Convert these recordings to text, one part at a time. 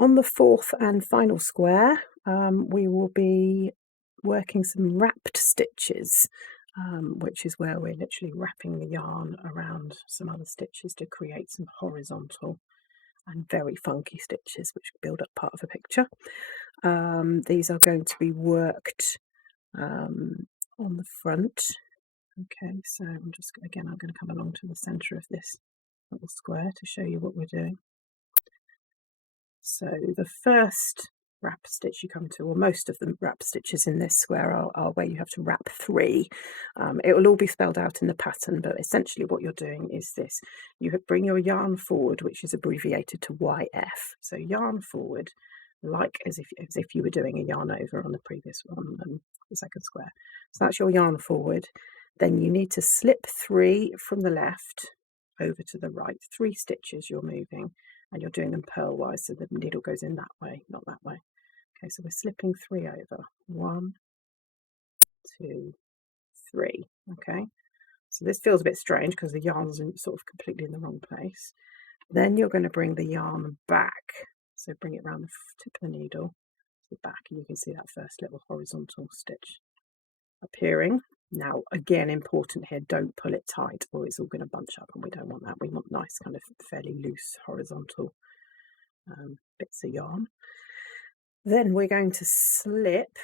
On the fourth and final square, we will be working some wrapped stitches, which is where we're literally wrapping the yarn around some other stitches to create some horizontal and very funky stitches which build up part of a picture. These are going to be worked on the front. Okay, so I'm going to come along to the centre of this little square to show you what we're doing. So the first wrap stitch you come to, or most of the wrap stitches in this square are where you have to wrap 3. It will all be spelled out in the pattern, but essentially what you're doing is this. You bring your yarn forward, which is abbreviated to YF. So yarn forward, like as if you were doing a yarn over on the previous one, the second square. So that's your yarn forward. Then you need to slip 3 from the left over to the right. 3 stitches you're moving, and you're doing them purlwise, so the needle goes in that way, not that way. Okay, so we're slipping 3 over. 1, 2, 3. Okay, so this feels a bit strange because the yarn's sort of completely in the wrong place. Then you're going to bring the yarn back, so bring it around the tip of the needle to the back, and you can see that first little horizontal stitch appearing. Now, again, important here, don't pull it tight or it's all going to bunch up, and we don't want that. We want nice, kind of fairly loose horizontal bits of yarn. Then we're going to slip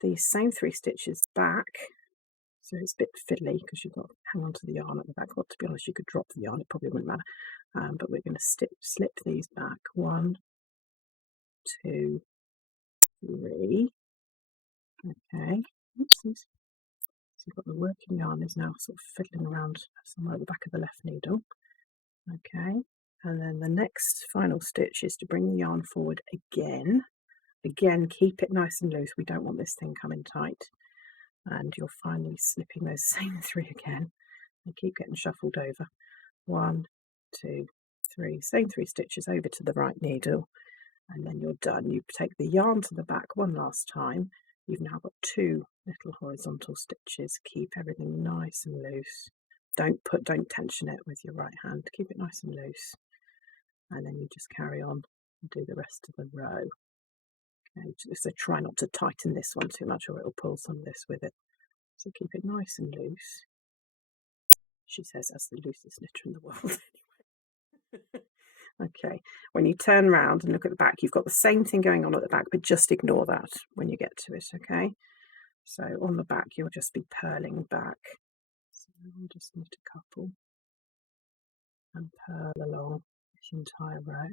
these same 3 stitches back. So it's a bit fiddly because you've got to hang on to the yarn at the back. Well, to be honest, you could drop the yarn, it probably wouldn't matter. But we're going to slip these back. 1, 2, 3. Okay. Oopsies. So you've got the working yarn is now sort of fiddling around somewhere at the back of the left needle. Okay, and then the next final stitch is to bring the yarn forward again. Again, keep it nice and loose. We don't want this thing coming tight. And you're finally slipping those same 3 again. They keep getting shuffled over. 1, 2, 3. Same 3 stitches over to the right needle. And then you're done. You take the yarn to the back one last time. You've now got 2 little horizontal stitches. Keep everything nice and loose. Don't tension it with your right hand. Keep it nice and loose. And then you just carry on and do the rest of the row. Okay, so try not to tighten this one too much or it'll pull some of this with it. So keep it nice and loose. She says that's the loosest knitter in the world anyway. Okay, when you turn around and look at the back, you've got the same thing going on at the back, but just ignore that when you get to it, okay? So on the back, you'll just be purling back. So I'll just knit a couple and purl along this entire row.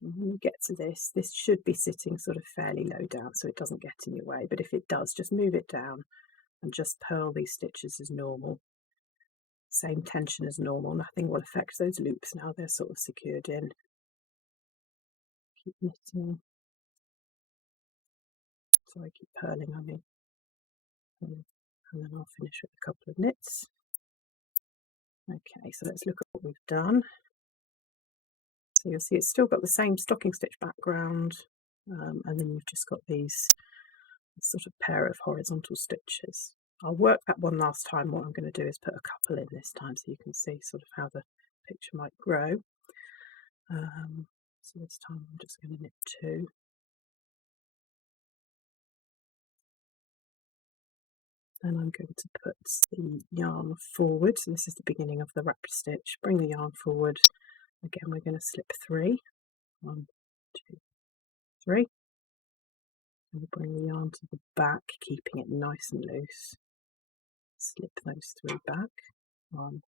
And when you get to this should be sitting sort of fairly low down so it doesn't get in your way, but if it does, just move it down and just purl these stitches as normal. Same tension as normal, nothing will affect those loops now, they're sort of secured in. Keep knitting. Sorry, keep purling, I mean. And then I'll finish with a couple of knits. Okay, so let's look at what we've done. So you'll see it's still got the same stocking stitch background, and then you've just got these sort of pair of horizontal stitches. I'll work that one last time. What I'm going to do is put a couple in this time so you can see sort of how the picture might grow. So this time I'm just going to knit 2. And I'm going to put the yarn forward. So this is the beginning of the wrapped stitch. Bring the yarn forward. Again, we're going to slip 3. 1, 2, 3. And bring the yarn to the back, keeping it nice and loose. Slip those 3 back. 1,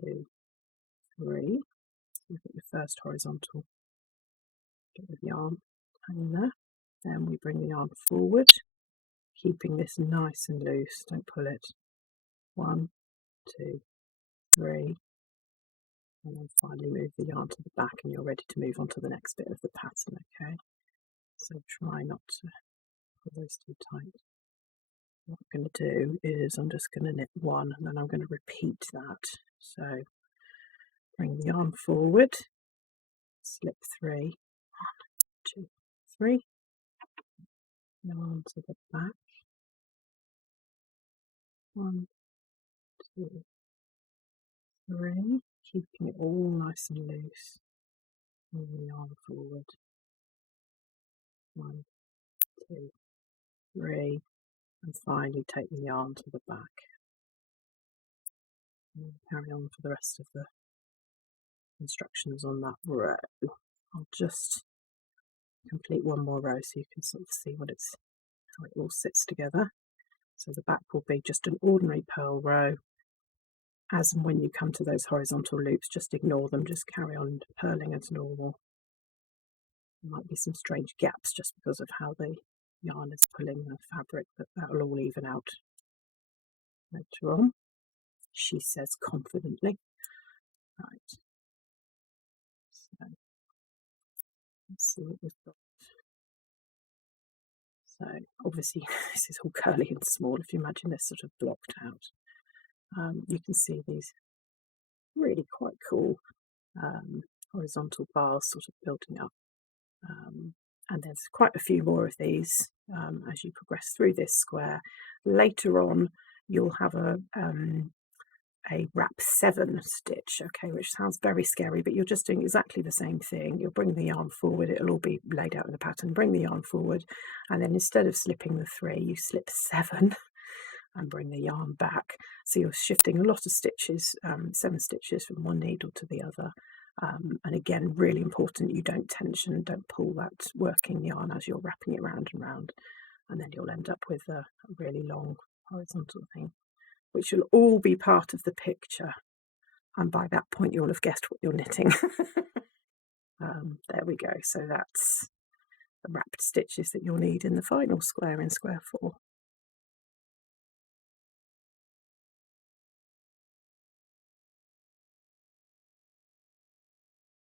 2, 3. Look at your first horizontal bit of yarn hanging there. Then we bring the yarn forward, keeping this nice and loose. Don't pull it. 1, 2, 3. And then finally move the yarn to the back and you're ready to move on to the next bit of the pattern, okay? So try not to pull those too tight. What I'm going to do is I'm just going to knit 1 and then I'm going to repeat that. So bring the yarn forward, slip 3, 1, 2, 3, yarn to the back, 1, 2, 3, keeping it all nice and loose. Pull the yarn forward. 1, 2, 3, and finally take the yarn to the back. And carry on for the rest of the instructions on that row. I'll just complete one more row so you can sort of see how it all sits together. So the back will be just an ordinary purl row. As and when you come to those horizontal loops, just ignore them, just carry on purling as normal. There might be some strange gaps just because of how the yarn is pulling the fabric, but that'll all even out later on, she says confidently. Right, so let's see what we've got. So obviously this is all curly and small. If you imagine this sort of blocked out, you can see these really quite cool horizontal bars sort of building up. And there's quite a few more of these as you progress through this square. Later on, you'll have a wrap 7 stitch, okay, which sounds very scary, but you're just doing exactly the same thing. You'll bring the yarn forward, it'll all be laid out in the pattern, bring the yarn forward, and then instead of slipping the 3, you slip 7 and bring the yarn back. So you're shifting a lot of stitches, 7 stitches from one needle to the other. And again, really important, you don't tension, don't pull that working yarn as you're wrapping it round and round, and then you'll end up with a really long horizontal thing, which will all be part of the picture. And by that point, you'll have guessed what you're knitting. There we go. So that's the wrapped stitches that you'll need in the final square in square 4.